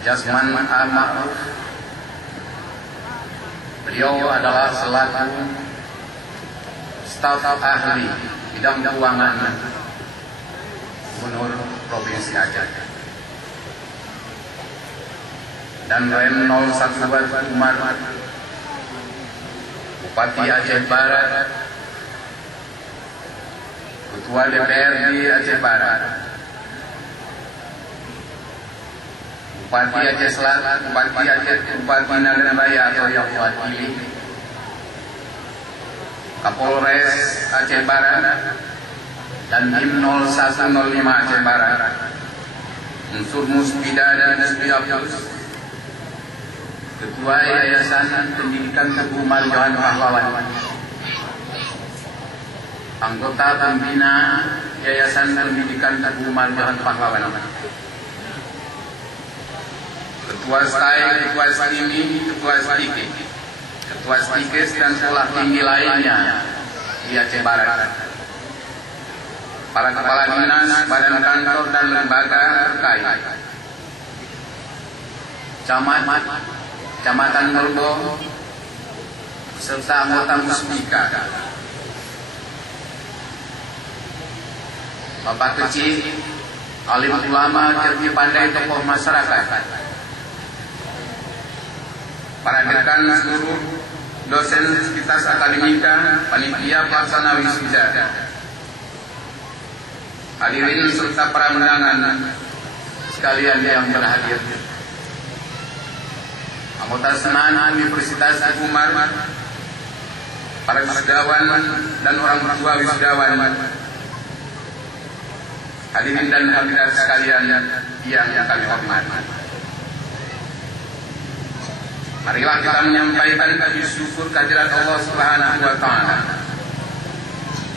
Jasman Al-Ma'ruf. Beliau adalah selaku staf ahli bidang keuangan Gubernur Provinsi Aceh. Dan Rem 012 Umar, Bupati Aceh Barat, Ketua DPRD Aceh Barat, Bupati Aceh Selatan, Bupati Nagan Raya atau yang mewakili, Kapolres Aceh Barat, dan Tim 0105 Aceh Barat, unsur Musbida dan Musbidabus, Ketua Yayasan Pendidikan Teguh Umar Johan Pahlawan, anggota pembina Yayasan Pendidikan Teguh Umar Johan Pahlawan, Ketua STAI, Ketua STIMI, Ketua STIKI, Ketua STIKES dan sekolah tinggi lainnya di Aceh Barat, para kepala dinas, badan kantor dan lembaga terkait, camat, Kecamatan Merbo, serta anggota Musbika, Bapak kecil, alim ulama, cerdik pandai, tokoh masyarakat, para dekan seluruh dosen Universitas Akademika, panitia pelaksana wisuda, hadirin serta para undangan sekalian yang berhadir, anggota Senan Universitas Teguh Umar, para wisudawan dan orang tua wisudawan, hadirin dan hadirat sekalian yang kami hormati. Marilah kita menyampaikan puji syukur kehadirat Allah Subhanahu wa Ta'ala,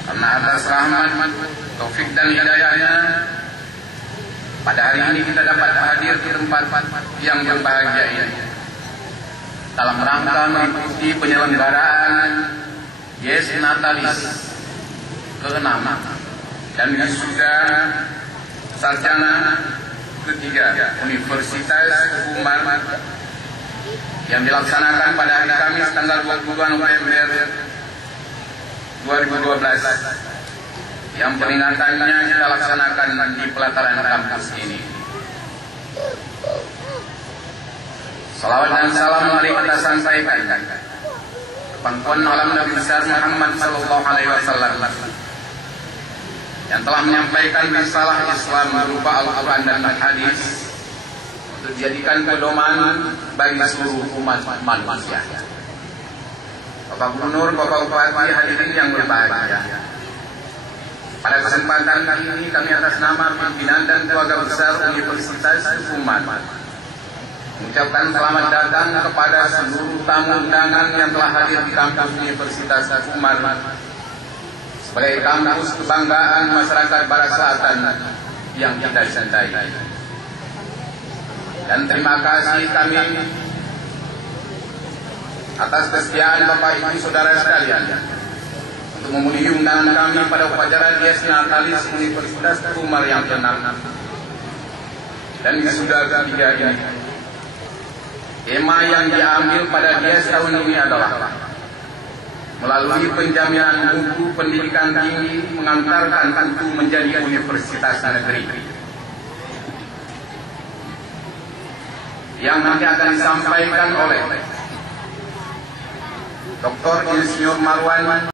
karena atas rahmat, taufik dan hidayahnya pada hari ini kita dapat hadir di tempat yang berbahagia ini dalam rangka mengikuti penyelenggaraan Yes Natalis ke-6 dan wisuda sarjana ketiga Universitas Teguh Umar yang dilaksanakan pada hari Kamis tanggal 22 November 2012 yang peringatannya kita laksanakan di pelataran kampus ini. Salawat dan salam mari kita sampaikan pangkuan alam Nabi besar Muhammad sallallahu alaihi wasallam yang telah menyampaikan risalah Islam berupa Al-Quran dan hadis untuk dijadikan pedoman bagi seluruh umat manusia. Bapak Gubernur, Bapak Bupati, hadirin yang berbahagia, pada kesempatan kali ini kami atas nama pimpinan dan keluarga besar Universitas Teguh Umar mengucapkan selamat datang kepada seluruh tamu undangan yang telah hadir di kampus Universitas Teguh Umar sebagai kampus kebanggaan masyarakat Barat Selatan yang kita cintai. Dan terima kasih kami atas kesetiaan Bapak Ibu Saudara sekalian untuk memenuhi undangan kami pada upacara Yes Natalis Universitas Teguh Umar yang ke-6 dan wisuda ketiga ini. Tema yang diambil pada Yes tahun ini adalah melalui penjaminan mutu pendidikan tinggi mengantarkan tentu menjadi universitas negeri, yang nanti akan disampaikan oleh Dr. Insinyur Marwan